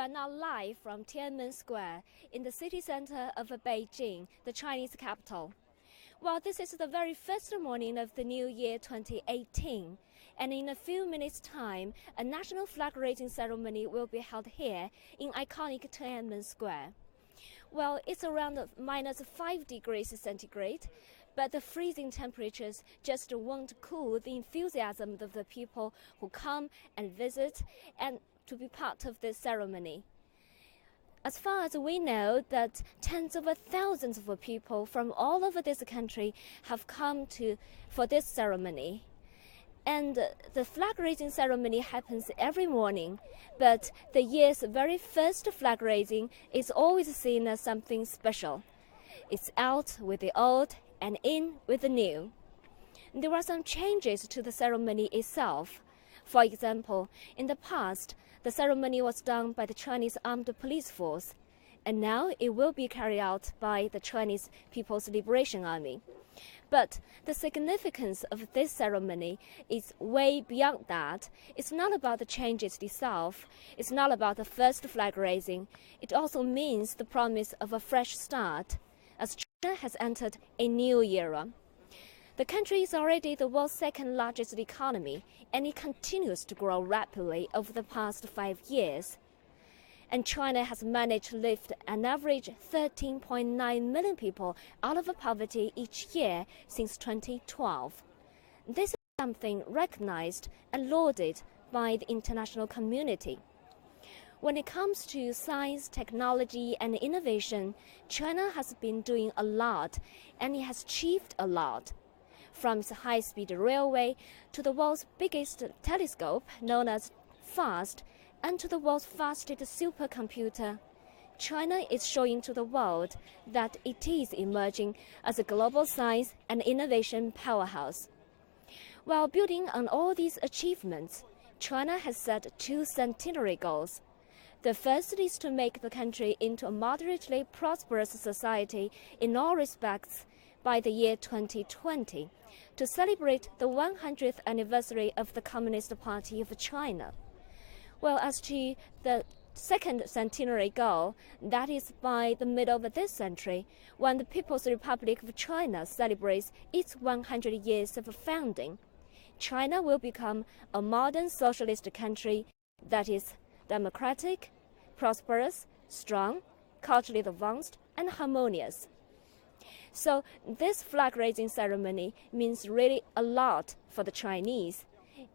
We are now live from Tiananmen Square in the city center of Beijing, the Chinese capital. Well, this is the very first morning of the new year 2018, and in a few minutes' time, a national flag-raising ceremony will be held here in iconic Tiananmen Square. Well, it's around -5 degrees centigrade, but the freezing temperatures just won't cool the enthusiasm of the people who come and visit and to be part of this ceremony. As far as we know, that tens of thousands of people from all over this country have come for this ceremony. And the flag-raising ceremony happens every morning, but the year's very first flag-raising is always seen as something special. It's out with the old and in with the new. There are some changes to the ceremony itself. For example, in the past, the ceremony was done by the Chinese Armed Police Force, and now it will be carried out by the Chinese People's Liberation Army. But the significance of this ceremony is way beyond that. It's not about the changes itself. It's not about the first flag raising. It also means the promise of a fresh start, as China has entered a new era. The country is already the world's second largest economy, and it continues to grow rapidly over the past 5 years. And China has managed to lift an average 13.9 million people out of poverty each year since 2012. This is something recognized and lauded by the international community. When it comes to science, technology, and innovation, China has been doing a lot, and it has achieved a lot. From its high-speed railway to the world's biggest telescope, known as FAST, and to the world's fastest supercomputer, China is showing to the world that it is emerging as a global science and innovation powerhouse. While building on all these achievements, China has set 2 centenary goals. The first is to make the country into a moderately prosperous society in all respects by the year 2020, to celebrate the 100th anniversary of the Communist Party of China. Well, as to the second centenary goal, that is by the middle of this century, when the People's Republic of China celebrates its 100 years of founding, China will become a modern socialist country that is democratic, prosperous, strong, culturally advanced, and harmonious. So this flag-raising ceremony means really a lot for the Chinese,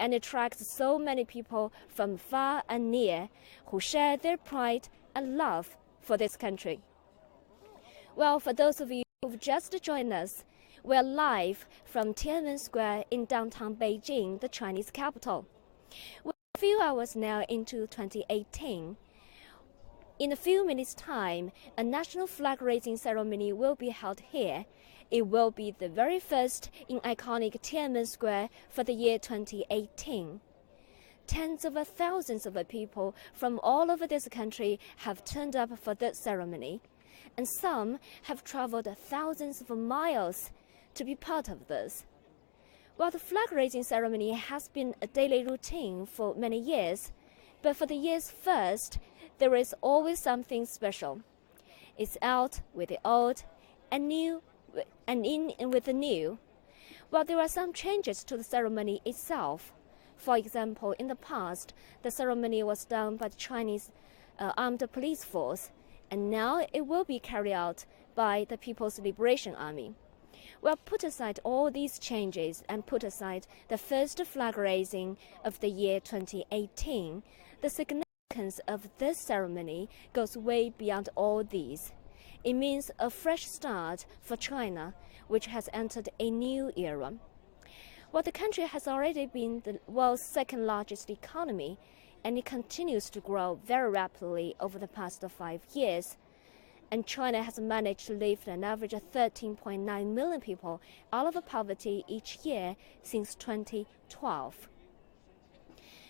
and attracts so many people from far and near who share their pride and love for this country. Well, for those of you who've just joined us, we're live from Tiananmen Square in downtown Beijing, the Chinese capital. We're a few hours now into 2018. In a few minutes' time, a national flag-raising ceremony will be held here. It will be the very first in iconic Tiananmen Square for the year 2018. Tens of thousands of people from all over this country have turned up for this ceremony, and some have traveled thousands of miles to be part of this. While the flag-raising ceremony has been a daily routine for many years, but for the year's first, there is always something special. It's out with the old and new and in with the new. While there are some changes to the ceremony itself. For example, in the past, the ceremony was done by the Chinese Armed Police Force, and now it will be carried out by the People's Liberation Army. Well, put aside all these changes and put aside the first flag raising of the year 2018, the significance of this ceremony goes way beyond all these. It means a fresh start for China, which has entered a new era. Well, the country has already been the world's second largest economy, and it continues to grow very rapidly over the past 5 years. And China has managed to lift an average of 13.9 million people out of poverty each year since 2012.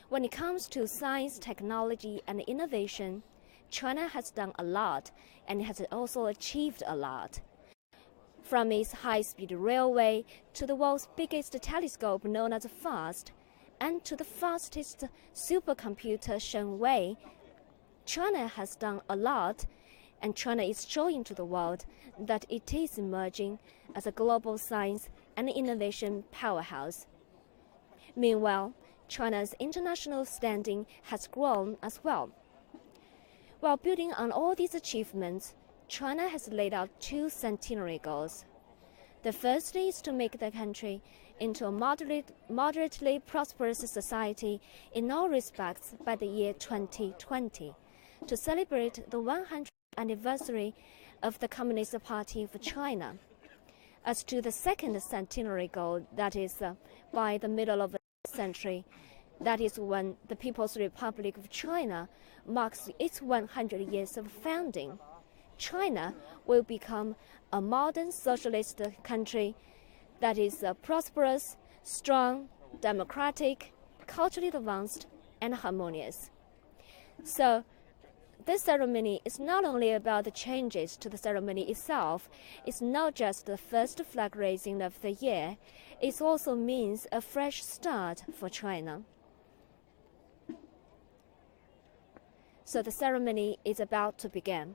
When it comes to science, technology, and innovation, China has done a lot, and has also achieved a lot. From its high-speed railway to the world's biggest telescope known as FAST, and to the fastest supercomputer Shenwei, China has done a lot, and China is showing to the world that it is emerging as a global science and innovation powerhouse. Meanwhile, China's international standing has grown as well. While building on all these achievements, China has laid out two centenary goals. The first is to make the country into a moderately prosperous society in all respects by the year 2020, to celebrate the 100th anniversary of the Communist Party of China. As to the second centenary goal, that is by the middle of the century, that is when the People's Republic of China marks its 100 years of founding, China will become a modern socialist country that is prosperous, strong, democratic, culturally advanced, and harmonious. So, this ceremony is not only about the changes to the ceremony itself, it's not just the first flag raising of the year, it also means a fresh start for China. So the ceremony is about to begin.